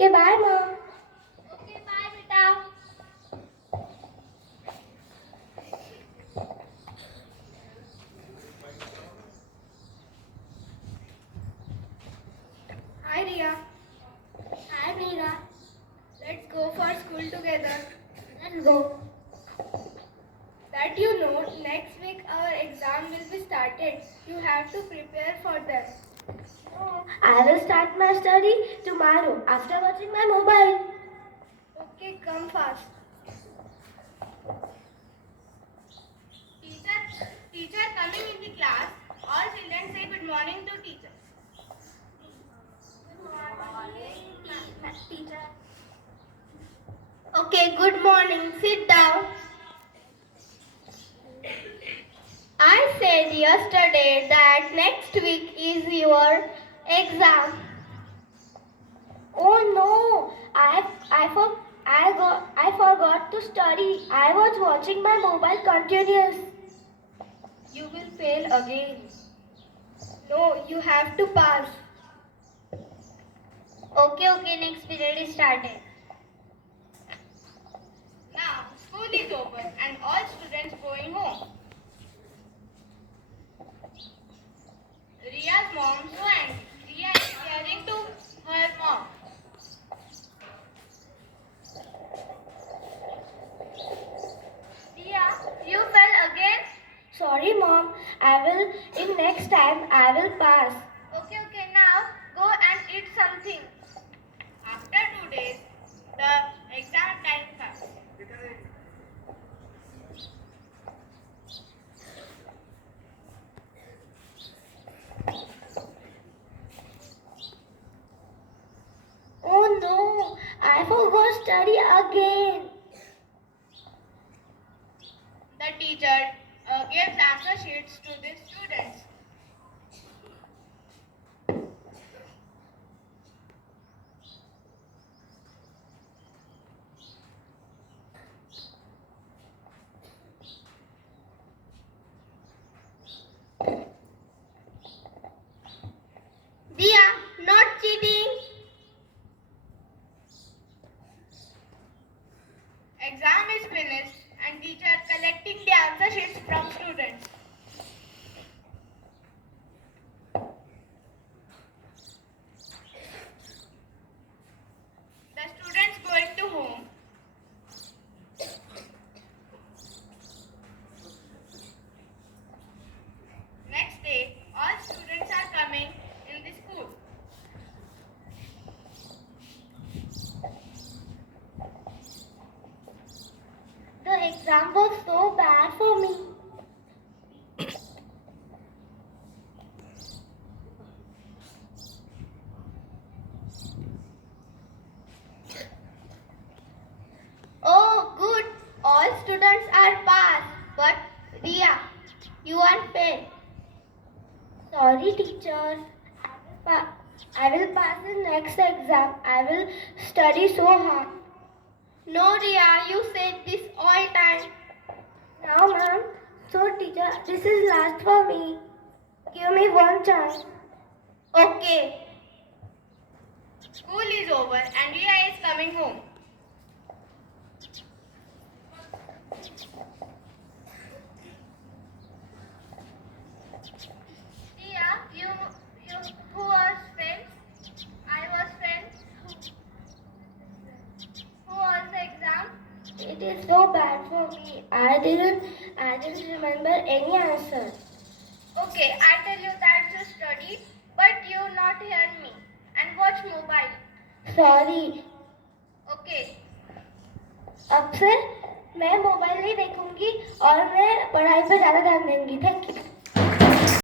Okay, bye, mom. Okay, bye, beta. Hi Riya. Hi, Meera. Let's go for school together. Let's go. That you know, next week our exam will be started. You have to prepare for them. No, I will start my study tomorrow after watching my mobile. Okay, come fast. Teacher coming in the class. All children say good morning to teacher. Teacher. Okay, good morning. Sit down. I said yesterday that next week is your exam. Oh no, I forgot to study. I was watching my mobile continuous. You will fail again. No, you have to pass. Okay, next period is started. Now, school is over and all students going home. Riya's mom so angry. Riya is yelling to her mom. Riya, you fell again? Sorry, mom. In next time, I will pass. Okay, now go and eat something. After 2 days, the exam time comes. Oh no, I forgot study again. The teacher gives answer sheets to the students. Diya, not cheating. Exam is finished and teacher collecting the answer sheets from students. The students going to home. Next day, all students are coming in the school. The exam was so bad for me. Oh, good. All students are passed. But Riya, you are fail. Sorry, teacher. I will pass the next exam. I will study so hard. No, Riya, you said this all time. Now, ma'am. So, teacher, this is last for me. Give me one chance. Okay. School is over and Riya is coming home. Riya, you who was fail? I was fail. Who was the exam? It is so bad for me. I didn't remember any answer. Okay, I tell you that you study, but you not hear me and watch mobile. Sorry. Okay. अब से मैं mobile नहीं देखूंगी और मैं पढ़ाई पर ज़्यादा ध्यान दूंगी. Thank you.